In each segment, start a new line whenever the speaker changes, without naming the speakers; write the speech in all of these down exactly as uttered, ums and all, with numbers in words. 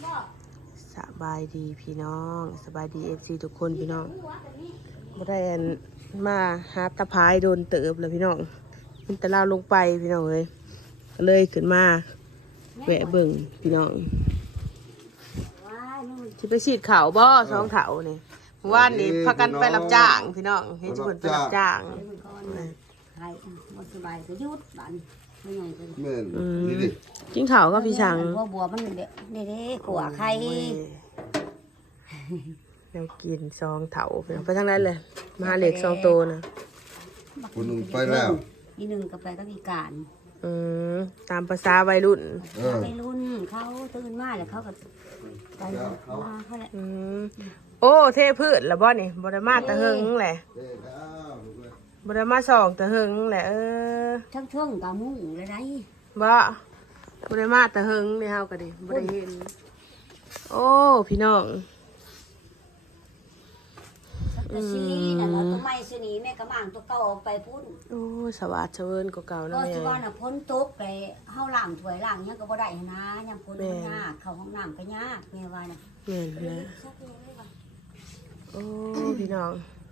สบายดีพี่น้องสบายดีเอฟซีทุกคนพี่น้องบ่ได้มาหาตะพายโดนเติบเลยพี่น้องมันแต่เราลงไปพี่น้องเลยก็เลยขึ้นมาแวะเบิ่งพี่น้องจะไปฉีดเขาบ่สองเขานี่ว่านนี่พากันไปรับจ้างพี่น้องเห็นจุนไปรับจ้าง
ใครบ่สบายก็ยุดบ้านไม่ใหญ่ก็
แม่นนี่ดิ
กินข้าวก็พี่ชัง
บัวบัวมันเด็ดเด็ดขัวไข่
เรากินซองเถาไปไปทางนั้นเลยมาเหล็กซองโตนะ
คนหนึ่งไปแล้ว
อีหนึ่งก็ไปก็มีการ
อืมตามภาษาวัยรุ่น
เออ
ไปรุ่นเขาตื่นมาแล้วเขาก็ไปมาเขาแหละ
อืมโอ้เทพืชละบ่นี่บไดมาตะเฮงแหละ
เด้แล้วลูกเอ้ย
บไดมาสองตะเฮงแหละเออ
ทั้งช่วงกามุ่งเลยได้
บ่บไดมาตะเฮงนี่เฮาก็ดิบ่ได้เห็นโอ้พี่น้อง
ก็ซีนั่นเราตัวไม้สนีแม่กระมังตัวเก่าไปพุ่น
โอ้สวัสดิ์เชวินกว่าเก่านะ
ก็
แม่
สิว่าน่ะพ้นตกไปเฮาล้างถ้วยล้างหยังก็บ่ได้นะยามพ้นมันยากเข้าห้องน้ำก็ยากแม่ว่าน่ะ
แม่นนะโอ้พี่น้อง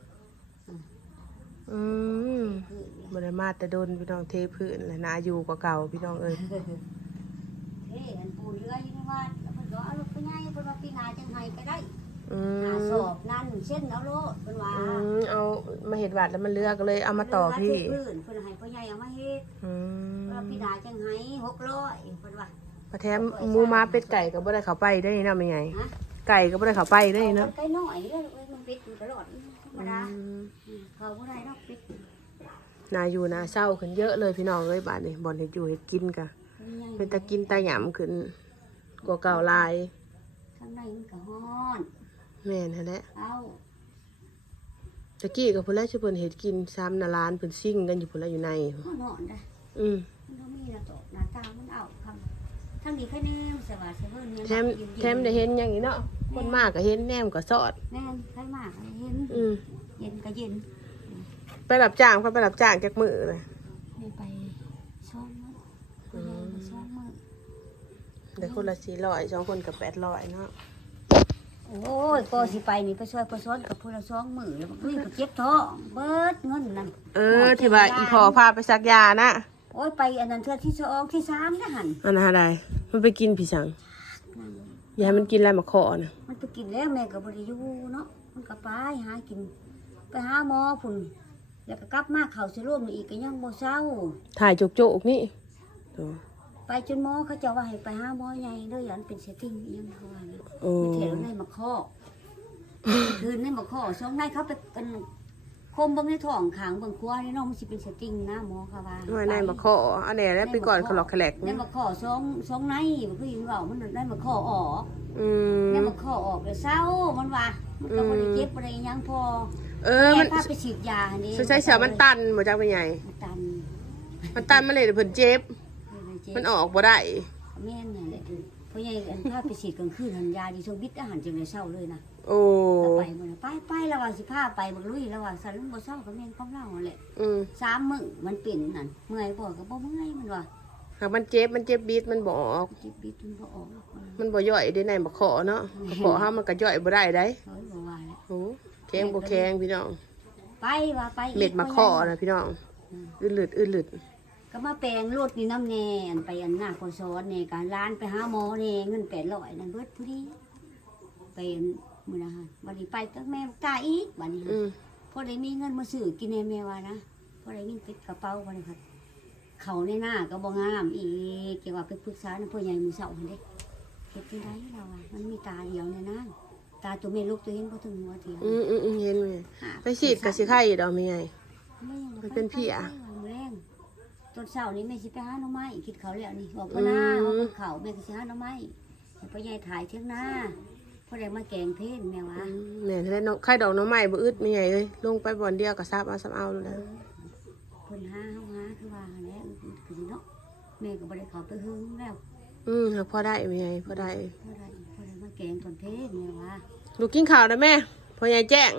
อืมบไดมาแต่โดนพี่น้องเทพื้นแหละนาอยู่กว่าเก่าพี่น้องเอ้ย
เฮ้ยอันปูเรืออยู่ในวัดแล้วเพิ่นก็เอารถไปง่ายเพิ่นว่าปีหน้าจังไห้ก็ได้
อื
หาม สอบนั่นเช่นเอาโลดเพิ่นว่า
อืมเอามาเห็ดวัดแล้วมันเลือกเลยเอามาต่อพี่
เพิ่นเพิ่นให้พ่อใหญ่เอามาเฮ็ด
อืม
เพิ่นว่าปีหน้าจังไห้หกร้อยเพิ่นว่า
พอแถมหมูม้าเป็ดไก่ก็บ่ได้เข้าไปได้นี่เนาะไม่ไง
ฮะ
ไก่ก็บ่ได้เข้าไปได้นี่เนาะ
ไก่น้อยเด้อเอ้ยมันปิดอยู่ตลอดธรรมดา
อืม
เขาบ่ได้เนาะปิด
นาอยู่นาเศร้าขึ้นเยอะเลยพี่น้องเอ้ยบ้านนี้บ่อนเฮ็ดอยู่เฮ็ดกินกะเป็นตะกินตาหยำขึ้นกว่าเก่าหลาย
ข้างในมันก็ฮ้อน
แม่นหั่นแหละ
เอา
ตะกี้ก็เพิ่นแลสิเพิ่นเฮ็ดกินซ้ำนาร้านเพิ่นซิ่งกันอยู่พุ่นละอยู่ใน
ฮ้อนนอนได้
อืม
มันก็มีหน้าตกหน้าตามันเอาคำทั้งนี้แค่แน่สว่าเสเบิ่นเนี่ย
แถมแถมได้เห็นหยังอีกเนาะคนมากก็เห็นแนมก็สอด
แม่นใครมากอะไรเห็น
อืม
เย็นก็เย็น
ไปรับจ้างเพิ่นไปรับจ้างจักมื้อเลย
ไม่ไปช่องมื้อไปช่องมื้อ
ได้คนละสี่ร้อยสองคนกับแปดร้อยเนาะ
โอ้ยก็สิไปนี่ไปช่วยไปซ้อนกับผู้ละสองมื้อแล้วอุ้ยก็เจ็บท้องเบิดเงินนั่น
เออที่ว่าอีพอพาไปซักยานะ
โอ้ยไปอันนั้นเทื่อที่สองที่สามนะหั่น
อันนั้นอะไรมันไปกินผีสังอย่าให้มันกินอะไรมาขอนะ
มันไปกินแล้วแม่ก็บ่ได้อยู่เนาะมันก็ไปหากิน ไปหาหมอพุ่นแล้วก็กลับมาเข้าสิโรงอีกก็ยังบ่เศร้า
ถ่ายโจกๆนี่โอ้
ไปจนหมอเขาเจะว่าให้ไปหาหมอใหญ่ด้วยยันเป็นเซตติ้งอิหยังเขาว่านะ
โอ้
ไปเที่ยวในมาข้อคืนในมาข้อสองนายเขาไปกันคมเบิ่งในท้องขางเบิ่งครัวนี่เน้องมันสิเป็นเซตติ้งนะหมอเขาว่า
ไว้ในมาขออันนี้แล้วไปก่อนเขาหลอกแขลก
ในมาข้อสองสองในมันคือเว้ามันได้มาข้อออก
อืม
ในมาข้อออกแล้วเศร้ามันว่ามันก็บ่ได้เจ็บบ่ได้หยังพอ
เออมัน
แพาไปฉีดยาหั่นนี่
ใช้เสียมันตันบ่จักเป็นไง
มันตัน
มันตันมันเลยเดี๋ยวเพิ่นเจ็บ
เลยเจ็บ
มันออกบ่ได้
แม่นนั่นแหละพ่อใหญ่อันพาไปฉีดกลางคืนหันยาดีโซบิดอาหารจังเลยเศร้าเลยนะ
โอ้
แล้วไปมันน่ะไปไปแล้วว่าสิพาไปบักลุยแล้วว่าสันลุงบ่เศร้าก็แม่นของเราแหละ
อืม
สามมื้อมันเป็นนั่นเมื่อยบ่ก็บ่เมื่อยมันว่า
หากมันเจ็บมันเจ็บบีดมันบ่ออก
จิบบิดมันบ่ออก
มันบ่ย่อยได้ในมาขอเนาะมาขอเฮามันก็ย่อยบ่ได้ได้
เฮ้ยบ่ว่าแหละ
โอ้แข็งบ่แข็งพี่น้อง
ไปว่าไปอีก
เม็ดมาขอนะพี่น้องอืดหลืดอืดหลืด
ก็มาแปลงรถนี่น้ำแน่อันไปอันหน้าคนซ้อนแน่การร้านไปหาหมอแน่เงินแปดร้อยนั่นเบิดผู้ดีไปมื้อนะฮะบัดนี้ไปกับแม่ตาอีกบัดนี้
อืม
พอได้มีเงินมาซื้อกินในแม่ว่านะพอได้เงินติดกระเป๋าบัดนี้ค่ะเขาในหน้าก็บ่งามอีกเกี่ยวกับไปปรึกษาพ่อใหญ่มือเสาหั่นเด้เฮ็ดจังไดเราอ่ะมันมีตาเดียวในนั้นตาตัวแม่ลูกตัวเห็นบ่ถึงหัวเทีย
อืมอืมอืมเห็นไหมไปฉีดกับสิไข่ดอกมีไง มันเป็นพี่อะ
แรงตอนเช้านี้แม่สิไปหาหน่อไม้คิดเขาแล้วนี่บอกว่าหน้าเอาไปเขาแม่ก็สิหาหน่อไม้ให้พ่อใหญ่ถ่ายเที่ยงหน้าพอได้มาแกงเพนแม่ว่า
แม่นได้น้องไข่ดอกน้องใหม่บ่อึดมีไงเอ้ยลงไปบ่อนเดียวก็ซับเอาซับเอาแล้ว
เพิ่นหาเฮาหาคือว่าหั่นแหละคือเนาะแม่ก็บ่ได้เข้าไปหึงแล้ว
อืมหากพอได้มีไงพอได้
พอได้พอได้มาแกงตอนเพนแม่ว่า
ลูกกินข้าวได้แม่พ่อใหญ่แจ้ง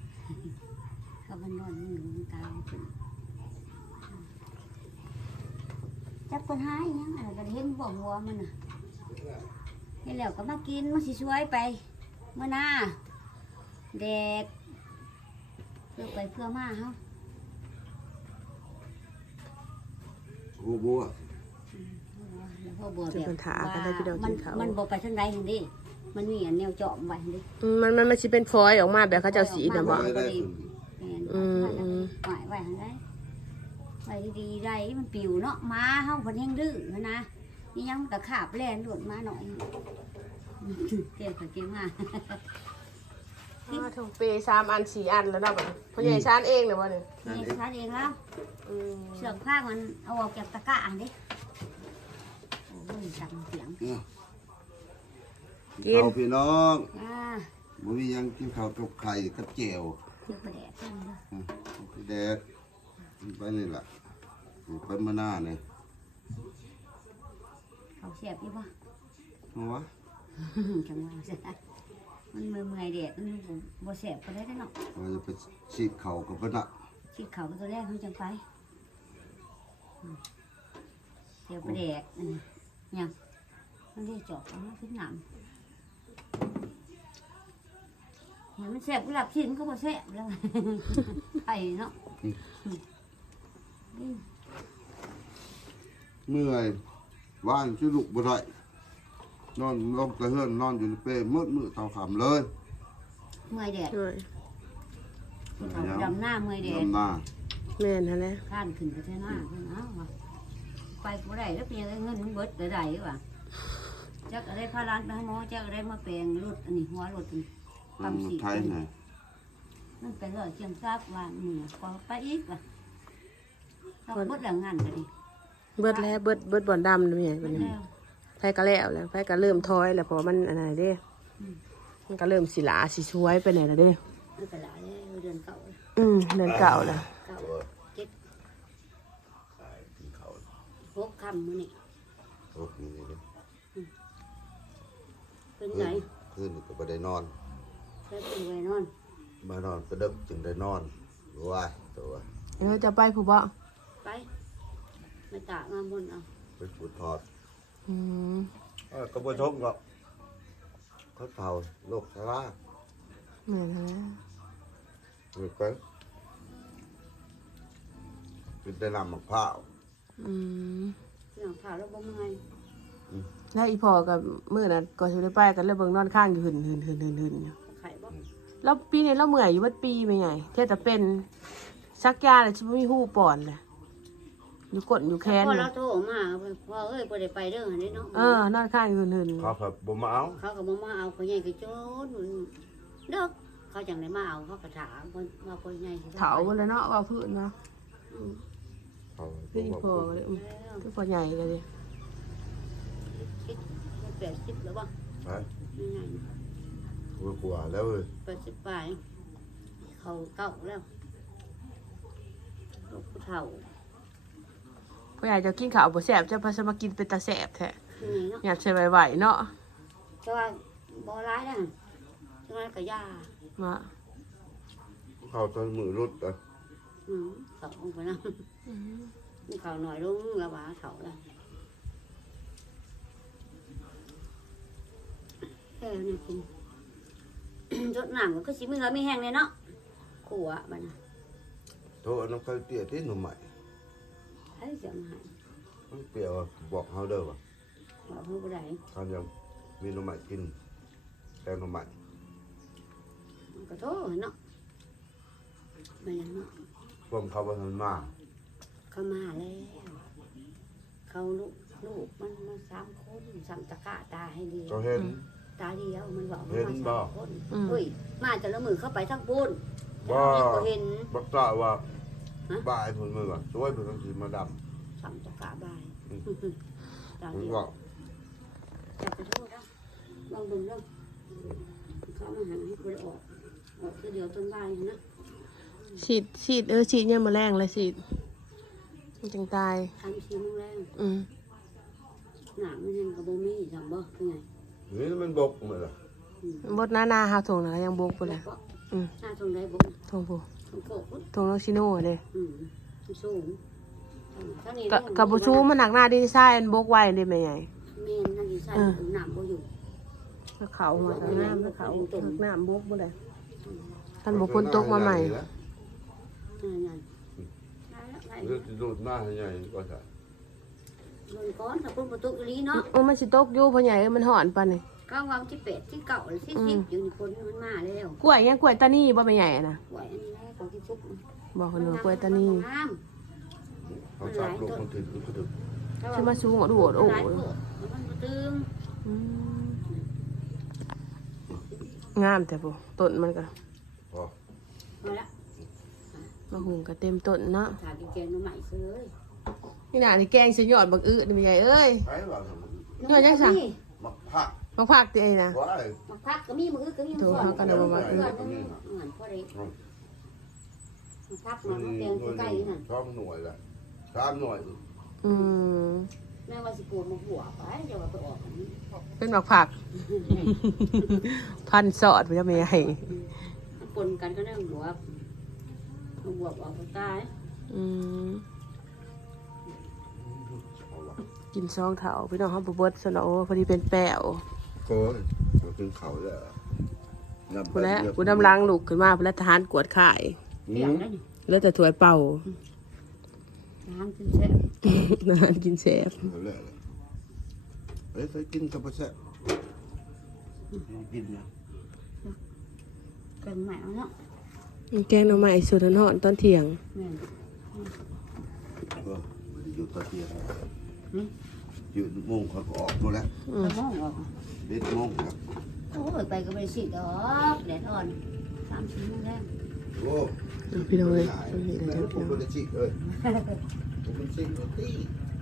ก็มันนอนอยู่มันตายเพิ่นจักเพิ่นหายยังอะไรก็เห็นบ่หัวมันน่ะนี่แล้วก็มากินมันสิช่วยไปเมื่อหน้าแดกเพื่อไปเพื่อมาเฮา
บัวบัว
พ่อบอก
จะ
แบบ
เป็นถากันได้พี่น้อง
มั
กิ
น
นเขาว
มันบ่ไปทางใดทางนี้มันมีอันแนวเจาะไว้หั่นดิ
อืมมันมันมันสิเป็นฟอยล์ออกมาแบบเขาเจ้าสีนะบ่
ไม่ได้สุด
แม่น
อืมอืม
ไว้ไว้ทางใดไว้ดีๆได้มันปิวเนาะม้าเฮาเพิ่นแฮงดื้อหั้นนะนี่ยังมันก็คาบแล่นโดดมาหน่อยเก่งก็เก่งมาก
อ่าถุงเปย์สามอันสี่อันแล้วเนาะบัดนี้พ่อใหญ่ชานเองเลยบ่เนี่ย
นี่ทานเองแล้ว
อืม
เสือกผ้ามันเอาออกจากตะกร้าอันดิโอ้ยจังเสียง
เนี่ย
กิน
เอาพี่น้อง
อ่า
บ่มียังกินข้าวกับไข่กับแจ่ว
เดี๋ยวประแดดกันเด้อ
อืมเอาไปแดกไปนี่ล่ะไปมาหน้าเนี่ย
เขาเสียบอยู่ปะ
เอาวะ
จังหวะเสียมันเมื่อยเมื่อยแดดมันบ่เสียบก็ได้เนาะ
เราจะไปฉีดเข่ากับเพิ่นน่ะ
ชีดเขาเป็นตัวแรกเขาจังไปอืมเดี๋ยวประแดดอันนี้เนี่ยมันเรียกจอบเอามาขึ้นหนำเห็นมันแสบกุหลาบชิ้นก็บ่แสบแล้ว ไปเนาะอืม
เมื่อยว่านสิลุกบ่ได้นอนลมกระเฮือนนอนอยู่ในเป้มืดมืดเท่าขำเลย
เมื่อยแดด
ด้วย
เขาดำหน้าเมื่อยแดด
ลำหน้า
แม่นหั่นแหละ
ข้านขึ้นไปเท่าหน้าเพิ่นเอาว่ะไปก็บ่ได้แล้วเป็นยังไงเงินมันเบิดได้ได้ว่ะจักอะไรพาร้านไปให้หมอจักอะไรมาแปลงรถอันนี้หัวรถอันนี้
มันมาไทยไหน
มันเป็นเรื่องเชียงทราบว่าเหนือพอไปอีกว่ะเราเบิดแล้วงานก็ดี
เบิดแล้วเบิดเบิดบ่อนดำนี่ไง
เบิ
บัด
ด
นี้
แล้ว
ไฟก็แล้วแล้วไฟก็เริ่มถอยแล้วเพราะว่ามันอันไหนเด้
อืม
มันก็เริ่มสิหลาสิช่วยไปไหนแล้วเด้
มันก็หลายแล้วเดือนเก่าแล้ว
อืมเดือนเก่าแล้ว
เก่าเจ็ดหกคำมื้อนี่
โอ้ยนี่เลย
เป็น
คื
ไง
นคืนนี่ก็บ่ได้นอน
แค่เป็นไงนอน
มานอนก็ดึกจึงได้นอนว้ายตัว
เออจะไปผู้บ่
ไปไม่ตะมาบนเอา
ไปปูดทอด
อืม
เอ้ยก็บ่ชมหรอกเขาเผาโรคชรา
แม่นหั่นแหละ
นี่ไปกินแต่น้ำมะพร้าว
อืม
เรื่องข่าวแล้วบ่เมื่อย
แล้วอีพ่อกับมื้อนั้นก็สิได้ไปกันแล้วเบิ่งนอนข้างอยู่หึนหึนหึนหึนหึนอยู่
ไข่บ่
แล้วปีนี้เราเมื่อยอยู่วัดปีไหมไงเท่าแต่เป็นซักยาแล้วชิบมีหูปอนเลยอยู่กดอยู่แค้น
พอ
น่ะ
เราโทรมาพ่อเอ้ยบ่ได้ไปเด้อหั่นนี่เนาะ
เออนอนข้างอยู่หึน
เขาแบบบ่มาเอา
เขาก็บ่มาเอาเขาใหญ่ก็โจนเด้อเขาจังได้มาเอาเขาก็ถามเพิ่นว่าคนใหญ่สิ
เถาหมดแล้วเนาะว่าพื้นเนาะ
อืม
เขา
คืออี
บ่
พ่อ
มา
เลยอืม
แล้ว
คือพ่อใหญ่กันเลย
คิดมันแปดสิบแล้วบ่
ไป
ไม่ง่าย
กลัวๆแล้วเว้ย
แปดสิบปลายเขาเก่าแล้วลูกผู้เฒ่า
พ่อใหญ่จะกินข้าวบ่แซ่บจะพาสมากินเป็นตาแซ่บแท้
ที่นี่เนาะ
อยากใช้ไหวๆเนาะ
แต่ว่าบ่ร้ายนะจังไดก็ย่า
มา
เขาตอนมือรุดอ่ะ
อืมเขาลงไปนะนี่เขาหน่อยลงแล้วว่าเขาแล้วแค่นี้กิน รดน้ำก็สิมือไม่แห้งเลยเนาะขัวบัดน่ะ
โทษน้องไปเตี้ยที่หนุ่มใหม่
ให้เสียมาให้
มันเปรี้ยวอะบอกเขาเด้อว่า
บอกเพิ่นบ่ได้
เขายังมีหนุ่มใหม่กินแต่หนุ่มใหม่
มันก็โทษเนาะมาอย่างเนาะ
ผมเขาบ่ทันมา
เขามาแล้ว เขาลูกลูกมันมาสามคนสามตะกะตาให้ดี
เขาเห็น
ตาเดียวมันบอกว่า
เห็น
มา
บ่
สามคนเฮ้ยมาแต่ละมือเข้าไปทั้งปูน
บ่
แต่เราก็เห็น
บักตาว่า
ฮะ
บ่ายเพิ่นมือว่าช่วยเพิ่นต้องสิมาด
สามตะกะบาย
ำอืม
ตา
เพิ่น
เดียว
บอก
จะไปโทษนะลองดูเรื่องเขามาหาให้คนออกออกคือเดียวต้นใบนะ
ฉีดฉีดเออฉีดเนี่ยามมาแรงเลยฉีดมันจังตาย
ทำชิ้นแรง
อืม
หนามันยังกระโบมีทำบ่เป็นไง
นี่มันบกเหมือนล่ะ
บดหน้าหน้าหาถงนะยังบกไปเลย
บ่
อืม
หน้าตรงใดบ่
ถงผู้
ตรงโกก
ถงน้องชิโน่เลย
อืมมันสูงเท่านี้
กะกะบ่ชูมันหนักหน้าดีไซน์อันบกไว้นี่แม่ใหญ่
แม่นนั่นดิใช่ถึงน้ำบ่อยู่
ถ้าเขามาทางน้ำถ้าเขาทางน้ำบกบ่ได้ท่านบ่พ้นตกมาใหม่
นั่นนั่น
เลือดดูดหน้าใหญ่ก็ใช่
เงินก้อนถ้าคนประตูลีเนาะ
เออมันสิตกอยู่พ่อใหญ่เอ้ยมันห่อนปานนี่
ก้าววางที่เป็ดที่เก่าหรือที่ซิกอยู่ในคนมันมาแล้ว
กล้วยยังกล้วยตานี่บ่แม่ใหญ่อะนะ
หวยอันนี้แหละของที่ซุก
บอกคนว่ากล้วยตานี่
เขาจับลูกคนถึงก็ถึง
สิมาสูงอดโอดโอ้
โอ้มันบ่ตึง
อืมงามแต่บ่ต้นมันก็
พอ
มาละ
มาหุงก็เต็มต้นเนาะ
ถากินแกงน้ำใหม่ซื้อเลย
นี่น่ะนี่แกงสิยอดบักอื้อนี่แม่ใหญ่เอ้ย
ไอ้ว่า
ยอดยังสั่ง
มักผัก
มาพักติไอ้นะ
ว่า
มาพักก็มีมือก็มีมือก่อนเหมือนพอดีมาพักมาแกงใกล้นั่น
ช่องหน่วยแหละสามหน่วย
อืม
แม่ว่าสิปวดมาหัวไปจะว่าไปออกอันนี้
เป็นบักผัก พันสอดไปจะไม่ใหญ่
ปนกันก็นั่งหัวมาบวกออกตาย
อืมกินซองเถาพี่น้องเขาบเบิดสนอพอดีเป็นแป้ว
โอ้ยเราขึ้นเขาแล้ว
กูแล้วกูน้ำล้างลูกขึ้นมาพระทหารกวดข่าย
เปียกแล้วนี่
แล้วแต่ถวยเป่า
น้ำขึ้นแช่
ทหารกินแซ่บ
แล้วเอ้ยใส่กินกับปลาแซ่กินนะ
เกินใหม่เอาเนาะ
แกงหน่อไม้สูตรหอนตอนเที่ยง
แม่
เอออยู่ตะเกียบอยู่โมงเขาก็ออกมาแล้ว
อืม
มองออก
เด็ดโมงครับ
โอ้ยไปก็ไม่ได้สิดอกแดดอ่อนสามสี่โมงแล้ว
โอ้
พี่น้องเลย
ผมไม่ได้ชิกเลยผมเป็นชิกตี